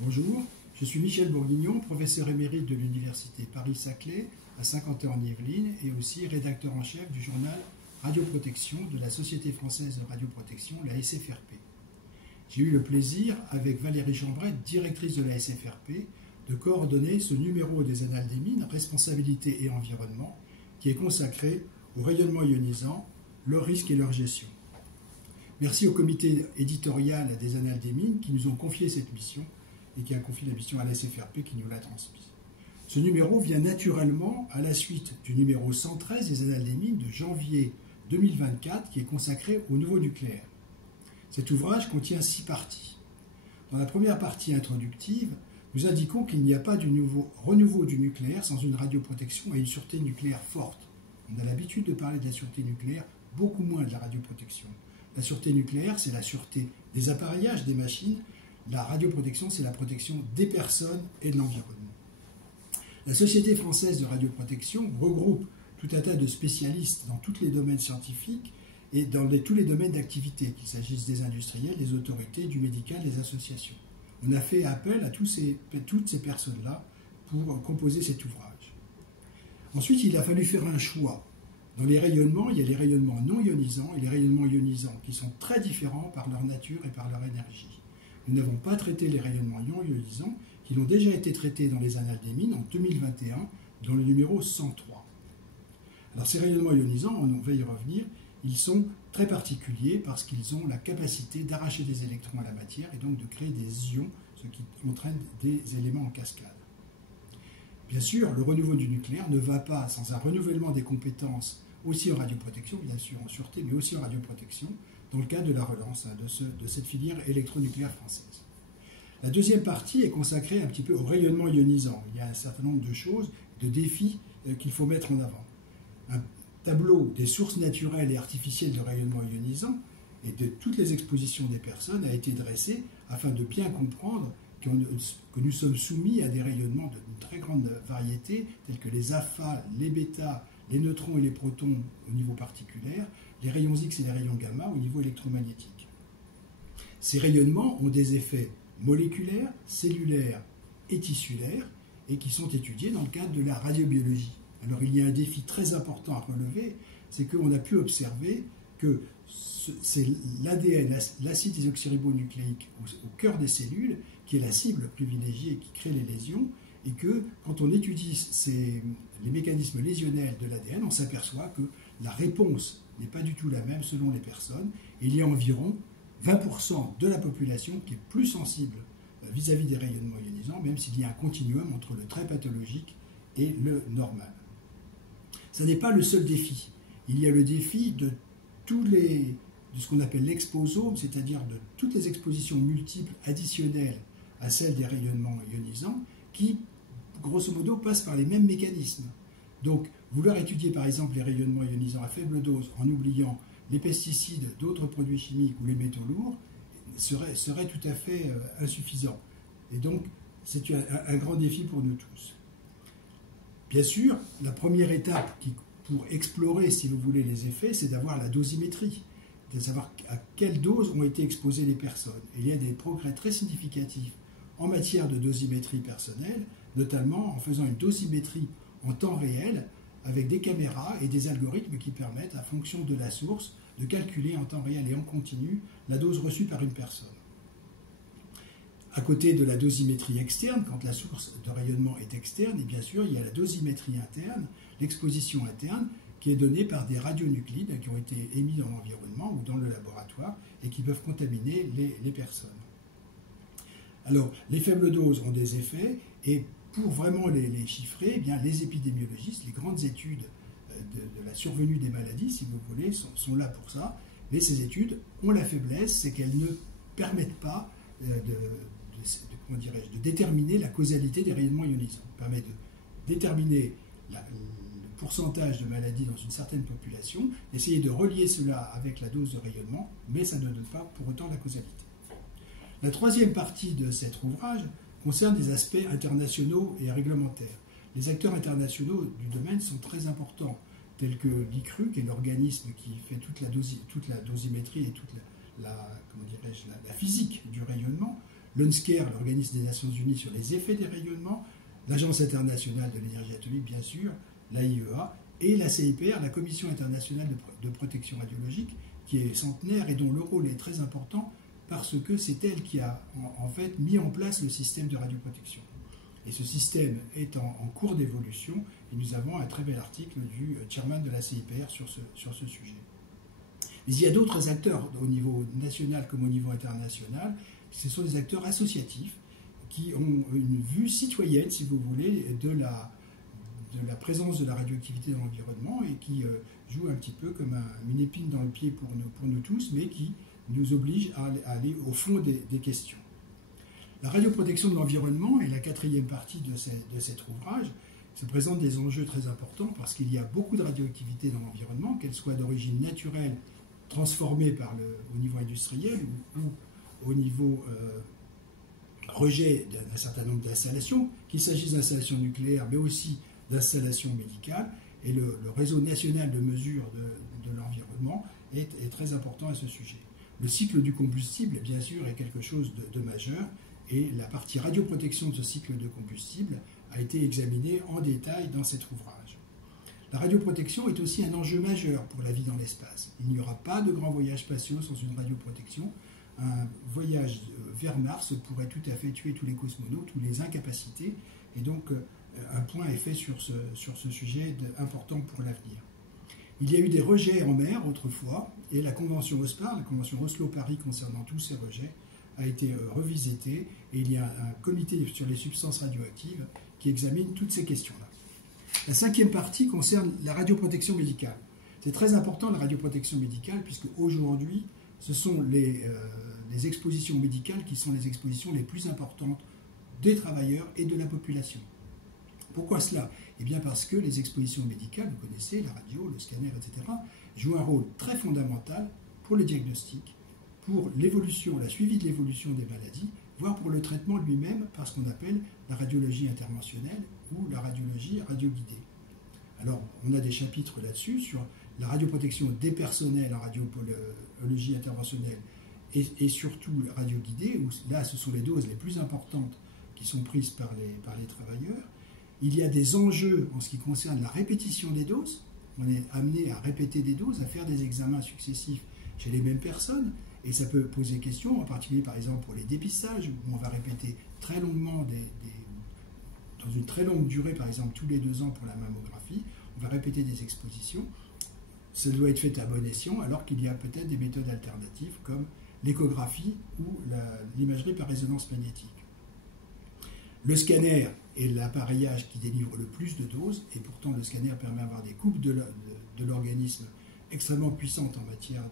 Bonjour, je suis Michel Bourguignon, professeur émérite de l'Université Paris-Saclay à Saint-Quentin-en-Yvelines et aussi rédacteur en chef du journal Radioprotection de la Société française de radioprotection, la SFRP. J'ai eu le plaisir, avec Valérie Chambret, directrice de la SFRP, de coordonner ce numéro des Annales des mines, responsabilité et environnement, qui est consacré au rayonnement ionisant, leurs risques et leur gestion. Merci au comité éditorial des Annales des mines qui nous ont confié cette mission et qui a confié la mission à la SFRP qui nous l'a transmise. Ce numéro vient naturellement à la suite du numéro 113 des Annales des mines de janvier 2024 qui est consacré au nouveau nucléaire. Cet ouvrage contient 6 parties. Dans la première partie introductive, nous indiquons qu'il n'y a pas de renouveau du nucléaire sans une radioprotection et une sûreté nucléaire forte. On a l'habitude de parler de la sûreté nucléaire, beaucoup moins de la radioprotection. La sûreté nucléaire, c'est la sûreté des appareillages, des machines. La radioprotection, c'est la protection des personnes et de l'environnement. La Société française de radioprotection regroupe tout un tas de spécialistes dans tous les domaines scientifiques et dans tous les domaines d'activité, qu'il s'agisse des industriels, des autorités, du médical, des associations. On a fait appel à toutes ces personnes-là pour composer cet ouvrage. Ensuite, il a fallu faire un choix. Dans les rayonnements, il y a les rayonnements non ionisants et les rayonnements ionisants, qui sont très différents par leur nature et par leur énergie. Nous n'avons pas traité les rayonnements non ionisants, qui ont déjà été traités dans les Annales des mines en 2021, dans le numéro 103. Alors ces rayonnements ionisants, on va y revenir, ils sont très particuliers parce qu'ils ont la capacité d'arracher des électrons à la matière et donc de créer des ions, ce qui entraîne des éléments en cascade. Bien sûr, le renouveau du nucléaire ne va pas sans un renouvellement des compétences aussi en radioprotection, bien sûr en sûreté, mais aussi en radioprotection, dans le cadre de la relance de cette filière électronucléaire française. La deuxième partie est consacrée un petit peu au rayonnement ionisant. Il y a un certain nombre de choses, de défis qu'il faut mettre en avant. Un tableau des sources naturelles et artificielles de rayonnement ionisant et de toutes les expositions des personnes a été dressé afin de bien comprendre que nous sommes soumis à des rayonnements d'une très grande variété, tels que les alpha, les bêta, les neutrons et les protons au niveau particulaire, les rayons X et les rayons gamma au niveau électromagnétique. Ces rayonnements ont des effets moléculaires, cellulaires et tissulaires et qui sont étudiés dans le cadre de la radiobiologie. Alors il y a un défi très important à relever, c'est qu'on a pu observer que c'est l'ADN, l'acide désoxyribonucléique au cœur des cellules, qui est la cible privilégiée et qui crée les lésions, et que quand on étudie les mécanismes lésionnels de l'ADN, on s'aperçoit que la réponse n'est pas du tout la même selon les personnes. Et il y a environ 20% de la population qui est plus sensible vis-à-vis des rayonnements ionisants, même s'il y a un continuum entre le très pathologique et le normal. Ce n'est pas le seul défi. Il y a le défi de ce qu'on appelle l'exposome, c'est-à-dire de toutes les expositions multiples additionnelles à celles des rayonnements ionisants, qui, grosso modo, passent par les mêmes mécanismes. Donc, vouloir étudier par exemple les rayonnements ionisants à faible dose en oubliant les pesticides, d'autres produits chimiques ou les métaux lourds serait tout à fait insuffisant. Et donc, c'est un grand défi pour nous tous. Bien sûr, la première étape pour explorer, si vous voulez, les effets, c'est d'avoir la dosimétrie, de savoir à quelle dose ont été exposées les personnes. Et il y a des progrès très significatifs en matière de dosimétrie personnelle, notamment en faisant une dosimétrie en temps réel avec des caméras et des algorithmes qui permettent, à fonction de la source, de calculer en temps réel et en continu la dose reçue par une personne. À côté de la dosimétrie externe, quand la source de rayonnement est externe, et bien sûr, il y a la dosimétrie interne, l'exposition interne, qui est donnée par des radionuclides qui ont été émis dans l'environnement ou dans le laboratoire et qui peuvent contaminer les personnes. Alors, les faibles doses ont des effets, et pour vraiment les chiffrer, eh bien, les épidémiologistes, les grandes études de la survenue des maladies, si vous voulez, sont là pour ça. Mais ces études ont la faiblesse, c'est qu'elles ne permettent pas de déterminer la causalité des rayonnements ionisants. Ça permet de déterminer le pourcentage de maladies dans une certaine population, essayer de relier cela avec la dose de rayonnement, mais ça ne donne pas pour autant la causalité. La troisième partie de cet ouvrage concerne des aspects internationaux et réglementaires. Les acteurs internationaux du domaine sont très importants, tels que l'ICRU, qui est l'organisme qui fait toute la dosimétrie et toute la physique du rayonnement, l'UNSCEAR, l'Organisme des Nations Unies sur les effets des rayonnements, l'Agence internationale de l'énergie atomique, bien sûr, l'AIEA, et la CIPR, la Commission internationale de protection radiologique, qui est centenaire et dont le rôle est très important parce que c'est elle qui a en fait mis en place le système de radioprotection. Et ce système est en cours d'évolution et nous avons un très bel article du chairman de la CIPR sur ce sujet. Mais il y a d'autres acteurs au niveau national comme au niveau international. Ce sont des acteurs associatifs qui ont une vue citoyenne, si vous voulez, de la présence de la radioactivité dans l'environnement et qui jouent un petit peu comme une épine dans le pied pour nous tous, mais qui nous oblige à aller au fond des questions. La radioprotection de l'environnement est la quatrième partie de cet ouvrage. Ça présente des enjeux très importants parce qu'il y a beaucoup de radioactivité dans l'environnement, qu'elle soit d'origine naturelle, transformée au niveau industriel ou au niveau rejet d'un certain nombre d'installations, qu'il s'agisse d'installations nucléaires, mais aussi d'installations médicales. Et le réseau national de mesure de l'environnement est très important à ce sujet. Le cycle du combustible, bien sûr, est quelque chose de majeur, et la partie radioprotection de ce cycle de combustible a été examinée en détail dans cet ouvrage. La radioprotection est aussi un enjeu majeur pour la vie dans l'espace. Il n'y aura pas de grands voyages spatiaux sans une radioprotection. Un voyage vers Mars pourrait tout à fait tuer tous les cosmonautes ou les incapaciter, et donc un point est fait sur ce sujet important pour l'avenir. Il y a eu des rejets en mer autrefois, et la convention OSPAR, la convention Oslo-Paris concernant tous ces rejets, a été revisitée, et il y a un comité sur les substances radioactives qui examine toutes ces questions-là. La cinquième partie concerne la radioprotection médicale. C'est très important la radioprotection médicale, puisque aujourd'hui, ce sont les expositions médicales qui sont les expositions les plus importantes des travailleurs et de la population. Pourquoi cela? Eh bien parce que les expositions médicales, vous connaissez, la radio, le scanner, etc., jouent un rôle très fondamental pour le diagnostic, pour l'évolution, la suivi de l'évolution des maladies, voire pour le traitement lui-même, par ce qu'on appelle la radiologie interventionnelle ou la radiologie radioguidée. Alors, on a des chapitres là-dessus, sur la radioprotection des personnels en radiologie interventionnelle et surtout radioguidée, où là, ce sont les doses les plus importantes qui sont prises par les travailleurs. Il y a des enjeux en ce qui concerne la répétition des doses. On est amené à répéter des doses, à faire des examens successifs chez les mêmes personnes, et ça peut poser question, en particulier par exemple pour les dépistages, où on va répéter très longuement, dans une très longue durée, par exemple tous les 2 ans pour la mammographie, on va répéter des expositions. Ça doit être fait à bon escient, alors qu'il y a peut-être des méthodes alternatives comme l'échographie ou l'imagerie par résonance magnétique. Le scanner est l'appareillage qui délivre le plus de doses, et pourtant le scanner permet d'avoir des coupes de l'organisme extrêmement puissantes en matière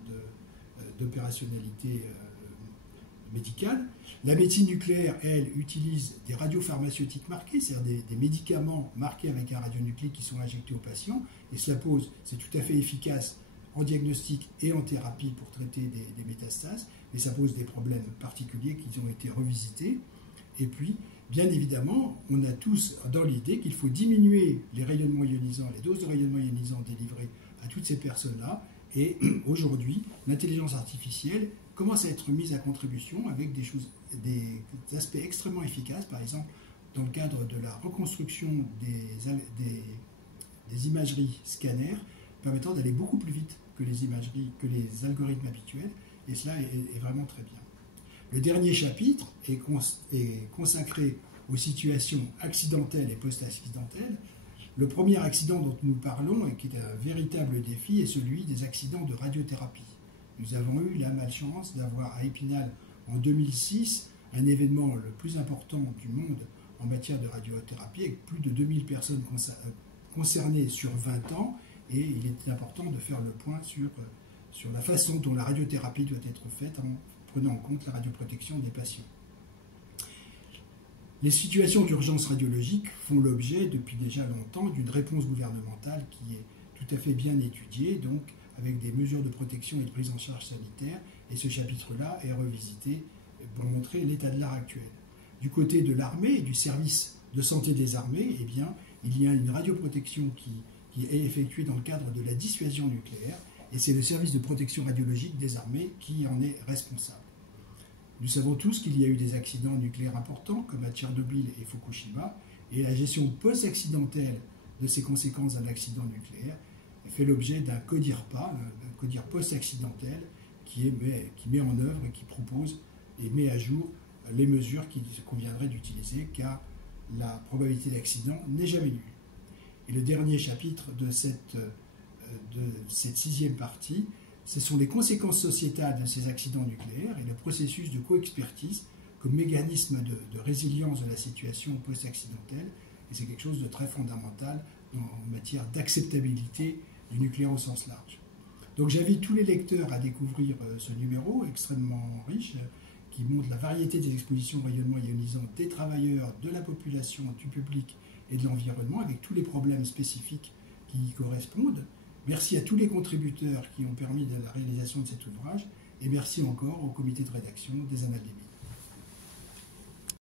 d'opérationnalité médicale. La médecine nucléaire, elle, utilise des radiopharmaceutiques marqués, c'est-à-dire des médicaments marqués avec un radionucléide qui sont injectés aux patients, et c'est tout à fait efficace en diagnostic et en thérapie pour traiter des métastases, mais ça pose des problèmes particuliers qui ont été revisités. Et puis, bien évidemment, on a tous dans l'idée qu'il faut diminuer les rayonnements ionisants, les doses de rayonnements ionisants délivrées à toutes ces personnes-là. Et aujourd'hui, l'intelligence artificielle commence à être mise à contribution avec des aspects extrêmement efficaces, par exemple dans le cadre de la reconstruction des imageries scanners, permettant d'aller beaucoup plus vite que les algorithmes habituels, et cela est vraiment très bien. Le dernier chapitre est consacré aux situations accidentelles et post-accidentelles. Le premier accident dont nous parlons, et qui est un véritable défi, est celui des accidents de radiothérapie. Nous avons eu la malchance d'avoir à Épinal, en 2006, un événement le plus important du monde en matière de radiothérapie, avec plus de 2000 personnes concernées sur 20 ans, et il est important de faire le point sur la façon dont la radiothérapie doit être faite en prenant en compte la radioprotection des patients. Les situations d'urgence radiologique font l'objet depuis déjà longtemps d'une réponse gouvernementale qui est tout à fait bien étudiée, donc avec des mesures de protection et de prise en charge sanitaire, et ce chapitre-là est revisité pour montrer l'état de l'art actuel. Du côté de l'armée et du service de santé des armées, eh bien, il y a une radioprotection qui est effectuée dans le cadre de la dissuasion nucléaire, et c'est le service de protection radiologique des armées qui en est responsable. Nous savons tous qu'il y a eu des accidents nucléaires importants, comme à Tchernobyl et Fukushima, et la gestion post-accidentelle de ces conséquences d'un accident nucléaire fait l'objet d'un CODIRPA, un CODIR post-accidentel, qui met en œuvre et qui propose et met à jour les mesures qu'il conviendrait d'utiliser, car la probabilité d'accident n'est jamais nulle. Et le dernier chapitre de cette 6e partie, ce sont les conséquences sociétales de ces accidents nucléaires et le processus de co-expertise comme mécanisme de résilience de la situation post-accidentelle. Et c'est quelque chose de très fondamental en matière d'acceptabilité du nucléaire au sens large. Donc j'invite tous les lecteurs à découvrir ce numéro extrêmement riche qui montre la variété des expositions au rayonnement ionisant des travailleurs, de la population, du public et de l'environnement, avec tous les problèmes spécifiques qui y correspondent. Merci à tous les contributeurs qui ont permis de la réalisation de cet ouvrage et merci encore au comité de rédaction des Annales des Médias.